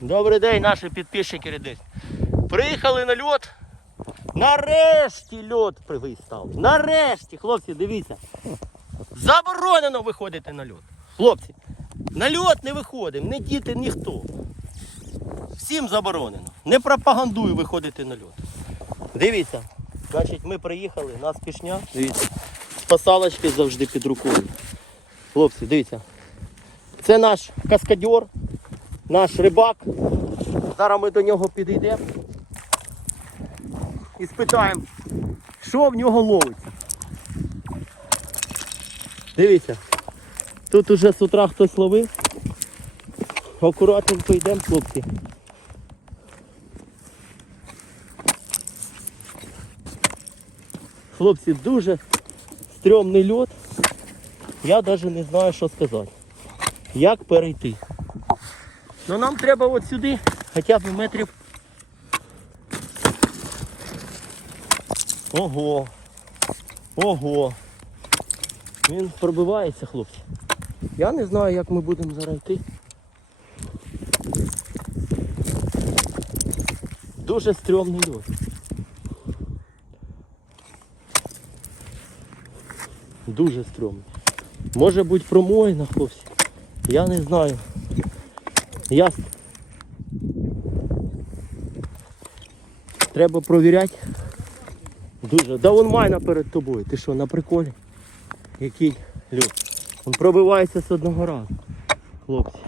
Добрий день, наші підписчики рідні. Приїхали на льот. Нарешті льот став. Нарешті, хлопці, дивіться. Заборонено виходити на льот. Хлопці, на льот не виходимо, не діти, ніхто. Всім заборонено. Не пропагандую виходити на льот. Дивіться, значить, ми приїхали, нас пішня. Дивіться. Спасалочки завжди під рукою. Хлопці, дивіться. Це наш каскадьор, наш рибак. Зараз ми до нього підійдемо і спитаємо, що в нього ловиться. Дивіться, тут уже з утра хтось ловив. Акуратненько йдемо, хлопці. Хлопці, дуже стрьомний льот. Я навіть не знаю, що сказати. Як перейти. Ну нам треба от сюди хоча б метрів. Ого. Ого. Він пробивається, хлопці. Я не знаю, як ми будемо зараз йти. Дуже стрьомний льот. Дуже стрьомний. Може бути промоїна, хлопці. Я не знаю. Я... Треба провіряти. Дуже. Да вон майна перед тобою. Ти що, на приколі? Який льот? Він пробивається з одного разу. Хлопці.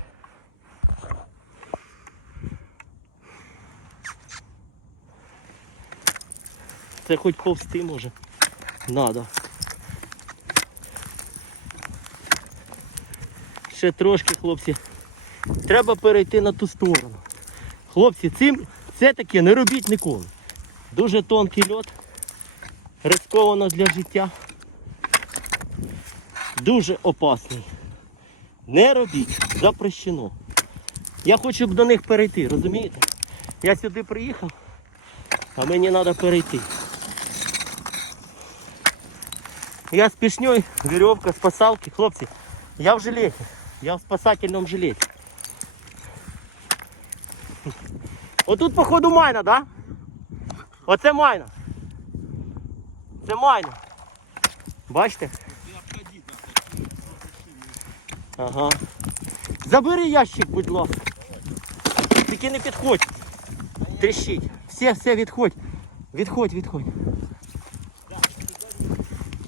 Це хоч повсти може. Надо. Ще трошки, хлопці. Треба перейти на ту сторону. Хлопці, цим це таке не робіть ніколи. Дуже тонкий льот. Ризковано для життя. Дуже опасний. Не робіть, запрещено. Я хочу б до них перейти, розумієте? Я сюди приїхав, а мені треба перейти. Я з пішньою, вірьовка, спасалки. Хлопці, я в жилеті. Я в спасательному жилеті. Отут, походу, майна, да? Оце майна. Це майна. Бачите? Ага. Забери ящик, будь ласка. Тільки не підходь. Тріщить. Все, все, відходь. Відходь, відходь.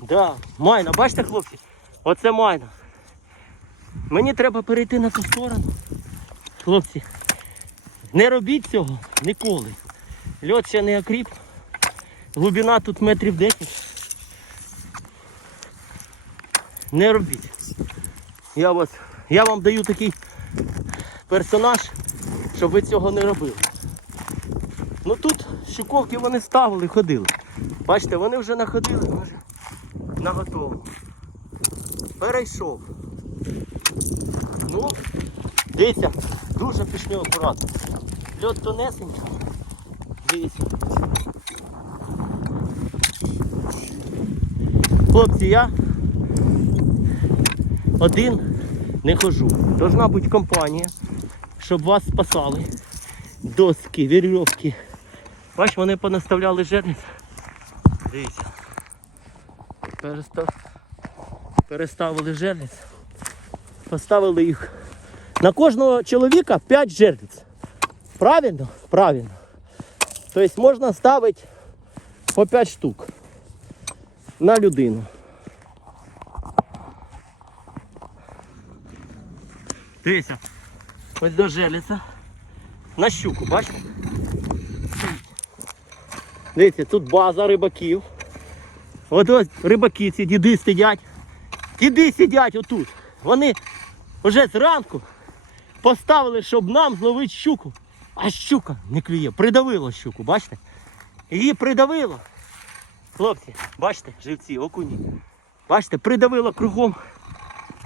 Да, майна, бачите, хлопці? Оце майна. Мені треба перейти на ту сторону. Хлопці, не робіть цього ніколи. Льот ще не окріп. Глибина тут метрів 10. Не робіть. Я, вас, я вам даю такий персонаж, щоб ви цього не робили. Ну тут щуковки вони ставили, ходили. Бачите, вони вже находили, на готову. Перейшов. Ну, дивіться, дуже пішньо акуратно. Льот тонесенький. Дивіться. Хлопці, я один не хожу. Должна бути компанія, щоб вас спасали. Доски, вірьовки. Бач, вони понаставляли жерниць. Дивіться. Перестав... Переставили жерниць. Поставили їх. На кожного чоловіка 5 жерниць. Правильно? Правильно. Тобто можна ставити по 5 штук на людину. Дивіться, ось до желіця. На щуку, бачите? Дивіться, тут база рибаків. От ось рибаки, ці діди сидять. Діди сидять отут. Вони вже зранку поставили, щоб нам зловити щуку. А щука не клює. Придавило щуку, бачите? Її придавило. Хлопці, бачите, живці, окуні. Бачите, придавило кругом.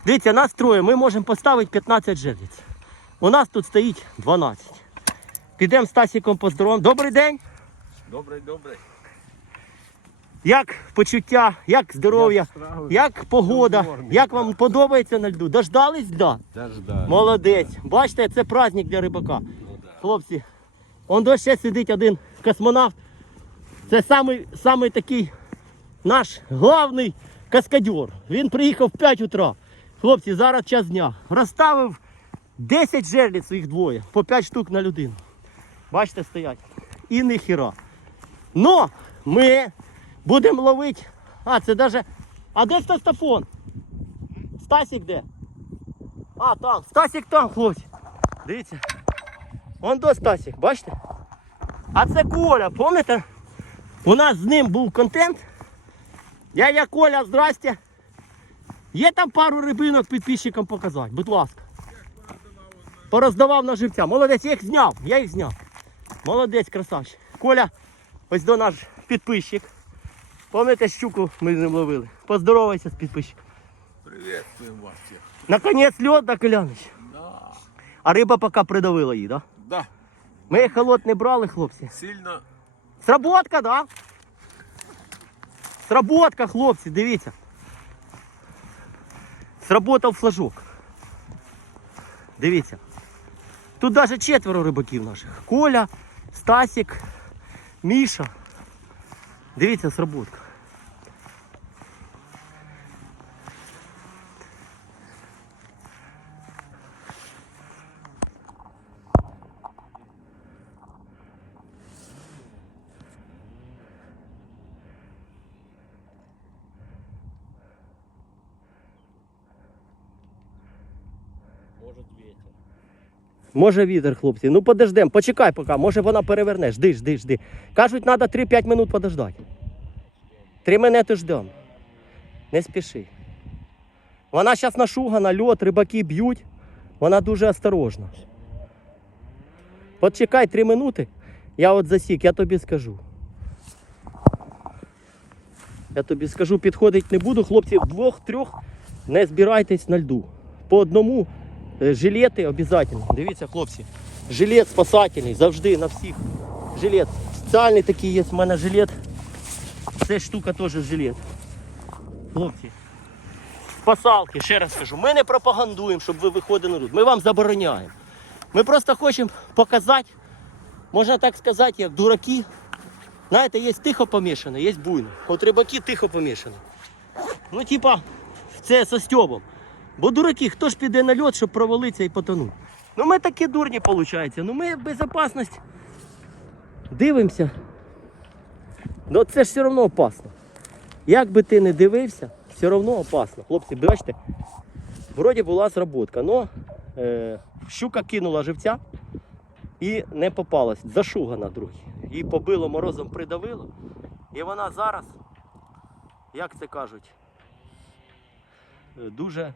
Дивіться, нас троє, ми можемо поставити 15 жерлиць. У нас тут стоїть 12. Підемо з Тасіком поздоровимо. Добрий день! Добрий, добрий. Як почуття, як здоров'я, Як як погода, як так. вам подобається на льду? Дождались льда? Дождали. Молодець. Бачите, це праздник для рибака. Хлопці. Он до ще сидить один космонавт. Це самий, самий такий наш главний каскадер. Він приїхав в 5 утра. Хлопці, зараз час дня. Розставив 10 жерлиць їх двоє, по 5 штук на людину. Бачите, стоять. І ніхіра. Но ми будемо ловити. А, це даже. А де стафон? Стасік де? А, там. Стасік там, хлопці. Дивіться. Вон до Стасік, бачите? А це Коля, пам'ятаєте? У нас з ним був контент. Я, я Коля, здрасте. Є там пару рибинок підписчикам показати, будь ласка. Пороздавав на живця. Молодець, я їх зняв, я їх зняв. Молодець, красавчик. Коля, ось до наш підписчик. Пам'ятаєте, щуку ми з ним ловили. Поздоровайся з підписчиком. Приветствуем вас всех. Наконець льот, да, Коляныч? Да. А риба поки придавила її, да? Да. Ми холод не брали, хлопці. Сильно Сработка, да? Сработка, хлопці, дивіться. Сработав флажок. Дивіться. Тут навіть четверо рибаків наших. Коля, Стасік, Міша. Дивіться, сработка. Может ветер. Може вітер, хлопці. Ну подождем, почекай поки, може вона переверне. Жди, жди, жди. Кажуть, треба 3-5 минут подождати. Три минути ждемо. Не спіши. Вона зараз нашугана, льот, рибаки б'ють. Вона дуже осторожна. Почекай 3 минути. Я от засік, я тобі скажу. Я тобі скажу, підходить не буду. Хлопці, вдвох-трьох не збирайтесь на льду. По одному Жилети обов'язково. Дивіться, хлопці. Жилет спасательний, завжди на всіх. Жилет. Спеціальний такий є, в мене жилет. Це штука теж жилет. Хлопці. Спасалки, ще раз кажу, ми не пропагандуємо, щоб ви виходили тут. Ми вам забороняємо. Ми просто хочемо показати, можна так сказати, як дураки. Знаєте, є тихо помішане, є буйно. От рибаки тихо помішані. Ну, типа, це со стьобом. Бо дураки, хто ж піде на льот, щоб провалитися і потонути? Ну ми такі дурні, виходить. Ну ми безпечність дивимося. Ну це ж все одно опасно. Як би ти не дивився, все одно опасно. Хлопці, бачите, вроді була зработка, але е, щука кинула живця і не попалась. Зашугана, друзі. Її побило морозом придавило. І вона зараз, як це кажуть, е, дуже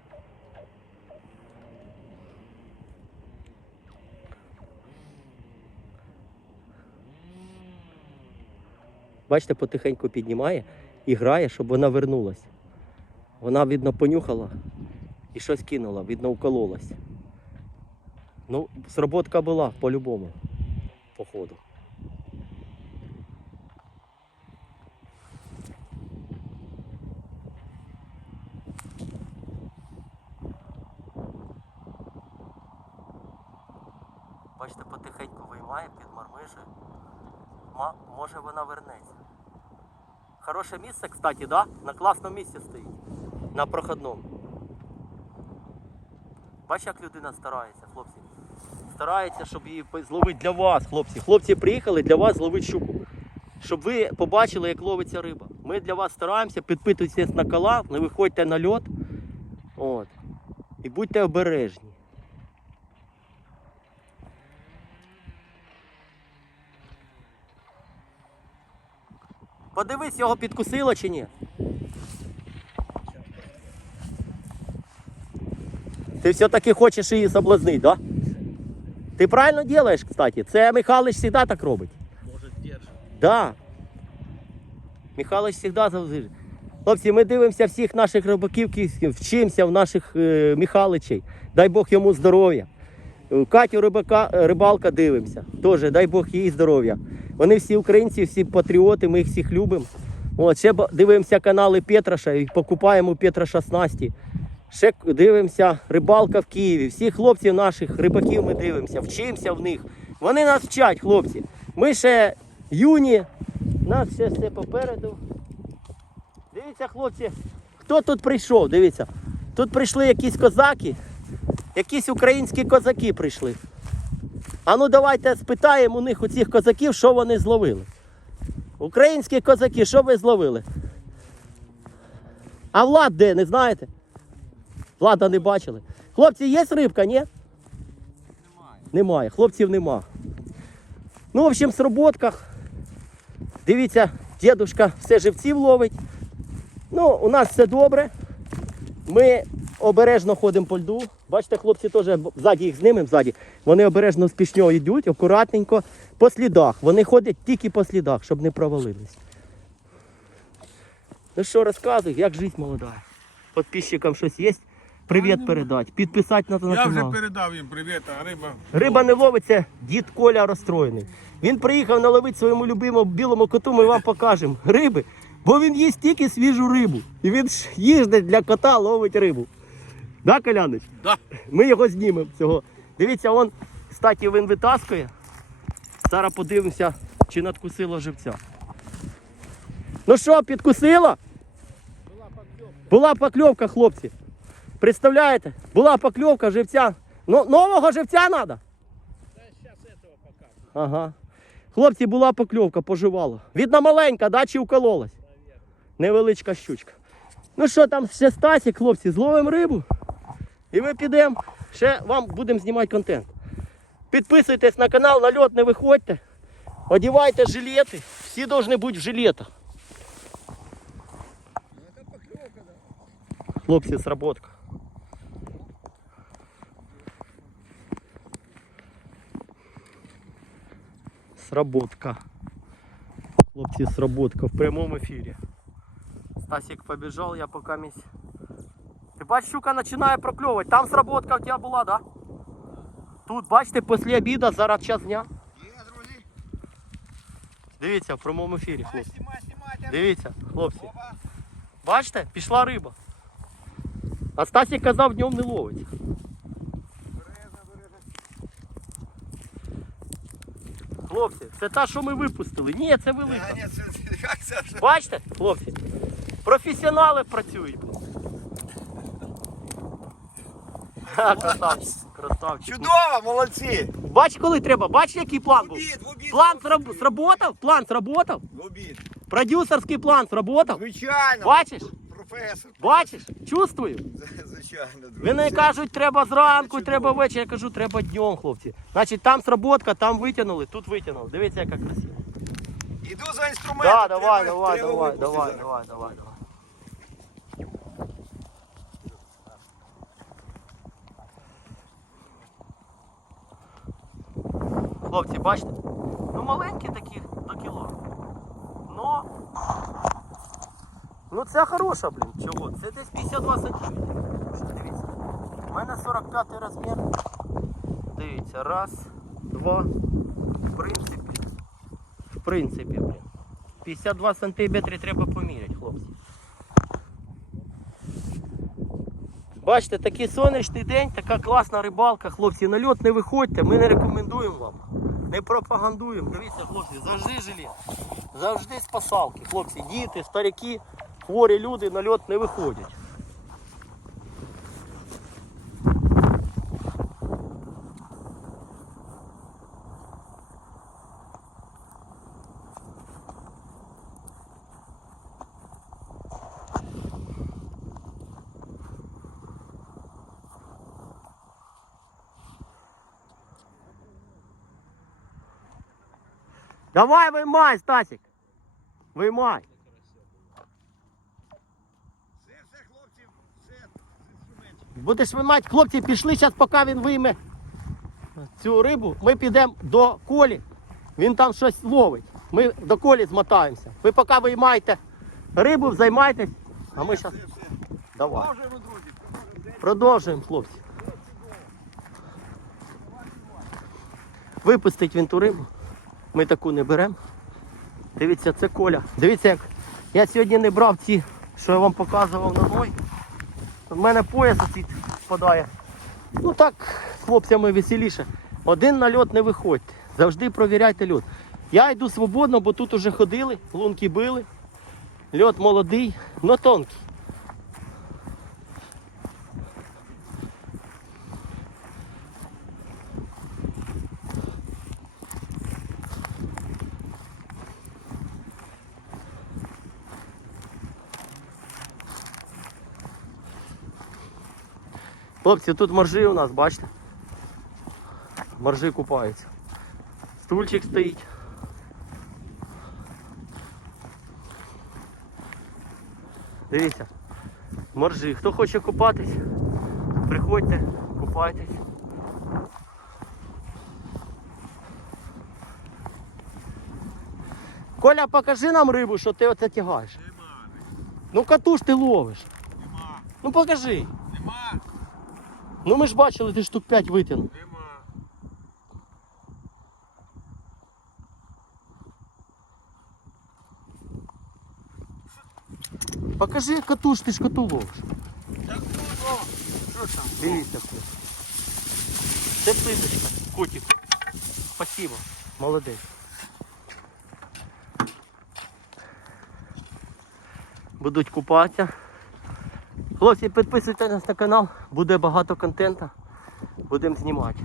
Бачите, потихеньку піднімає і грає, щоб вона вернулась. Вона, видно, понюхала і щось кинула, видно, укололась. Ну, сработка була по-любому, походу. Бачите, потихеньку виймає, підмармижує. Може вона вернеться. Хороше місце, кстати, да? На класному місці стоїть. На проходному. Бач, як людина старається, хлопці. Старається, щоб її зловити для вас, хлопці. Хлопці приїхали для вас зловити щуку. Щоб ви побачили, як ловиться риба. Ми для вас стараємося, підпитуйтесь на кола, не виходьте на льот. От. І будьте обережні. Подивись, його підкусило чи ні. Ти все-таки хочеш її соблазнити, да? Ти правильно робиш, кстати. Це Михайлович завжди так робить. Может держит. Да. Михайлович завжди завжди. Хлопці, ми дивимося всіх наших рибаків, вчимося в наших е, Михайличей. Дай Бог йому здоров'я. Катю рибака, рибалка дивимося. Теж дай Бог їй здоров'я. Вони всі українці, всі патріоти, ми їх всіх любимо. От, ще дивимося канали Петраша і покупаємо у Петраша снасті. Ще дивимося рибалка в Києві. Всіх хлопців наших рибаків ми дивимося, вчимося в них. Вони нас вчать, хлопці. Ми ще юні, нас ще все попереду. Дивіться, хлопці, хто тут прийшов? Дивіться. Тут прийшли якісь козаки, якісь українські козаки прийшли. А ну давайте спитаємо у них у цих козаків, що вони зловили. Українські козаки, що ви зловили? А Влад де, не знаєте? Влада не бачили. Хлопці, є рибка, ні? Немає. Немає, хлопців нема. Ну, в общем, в роботках. Дивіться, дідушка все живців ловить. Ну, у нас все добре. Ми обережно ходимо по льду. Бачите, хлопці теж ззаді їх знімемо ззаді. Вони обережно з пішньою йдуть, акуратненько, по слідах. Вони ходять тільки по слідах, щоб не провалились. Ну що, розказуй, як життя молода? Підписчикам щось є? Привіт передати, підписати на, на Я вже передав їм привіт, а риба. Риба не ловиться, дід Коля розстроєний. Він приїхав наловити своєму любимому білому коту, ми вам покажемо риби, бо він їсть тільки свіжу рибу. І він їздить для кота, ловить рибу. Да, Колянич? Да. Ми його знімемо цього. Дивіться, он, кстати, він витаскує. Зараз подивимося, чи надкусило живця. Ну що, підкусило? Була покльовка, хлопці. Представляєте? Була покльовка живця. Ну, нового живця треба? Ага. Хлопці, була покльовка, поживало. Видно маленька, да, чи укололась? Невеличка щучка. Ну що там ще Стасік, хлопці, зловимо рибу. І ми підемо. Ще вам будемо знімати контент. Підписуйтесь на канал, на льот не виходьте. Одівайте жилети. Всі повинні бути в жилетах. Хлопці, сработка. Сработка. Хлопці, сработка в прямому ефірі. Стасик побіжав, я поки місь. Бачиш, щука починає прокльовувати. Там сработка в тебе була, да? Тут, бачите, після обіду, зараз час дня. Дивіться, в прямому ефірі, хлопці. Дивіться, хлопці. Бачите, пішла риба. А Стасик казав, днем не ловить. Хлопці, це та, що ми випустили. Ні, це велика. Бачите, хлопці? Професіонали працюють. Красавчик, красавчик. Чудово, молодці. Бач, коли треба, бач, який план В був. в обід. План сраб- сработав? План сработав? В обід. Продюсерський план сработав? Звичайно. Бачиш? Професор. Бачиш? Чувствую. Звичайно, друзі. Ви кажуть, треба зранку, треба ввечері. Я кажу, треба днем, хлопці. Значить, там сработка, там витягнули, тут витягнули. Дивіться, яка красива. Іду за інструментом. Да, давай, треба- давай, треба давай, випустити давай, зараз. давай, давай, давай. Хлопці, бачите? Ну маленькі такі до кіло. Ну. Ну це хороша, блін. Чого? Це десь 52 сантиметри. Дивіться. У мене 45 розмір. Дивіться, раз, два. В принципі. В принципі, блін. 52 сантиметри треба поміряти, хлопці. Бачите, такий сонячний день, така класна рибалка, хлопці, на льот не виходьте, ми не рекомендуємо вам. Не пропагандуємо. Дивіться, хлопці, завжди жилі, Завжди спасалки. Хлопці, діти, старики, хворі люди на льот не виходять. Давай виймай, Стасик. Виймай. Будеш виймати, хлопці, пішли зараз, поки він вийме цю рибу. Ми підемо до колі. Він там щось ловить. Ми до колі змотаємося. Ви поки виймайте рибу, займайтесь. А ми зараз. Давай. Продовжуємо, хлопці. Випустить він ту рибу. Ми таку не беремо. Дивіться, це коля. Дивіться, як я сьогодні не брав ці, що я вам показував на ной. У мене пояс оці спадає. Ну так, з хлопцями веселіше. Один на льот не виходьте. Завжди провіряйте льот. Я йду свободно, бо тут уже ходили, лунки били. Льот молодий, но тонкий. Хлопці, тут моржі у нас, бачите? Моржі купаються. Стульчик стоїть. Дивіться. Моржі. Хто хоче купатись, приходьте, купайтесь. Коля, покажи нам рибу, що ти оце тягаєш. Нема, Ну катуш ти ловиш. нема, Ну покажи. Ну ми ж бачили, ти штук 5 витягнув. нема. Покажи катуш, ти ж коту ловиш. Так ну, що там? Дивіться. хто. Це плиточка, котик. Спасибо. Молодець. Будуть купатися. Хлопці, підписуйтесь на канал, буде багато контенту. Будемо знімати.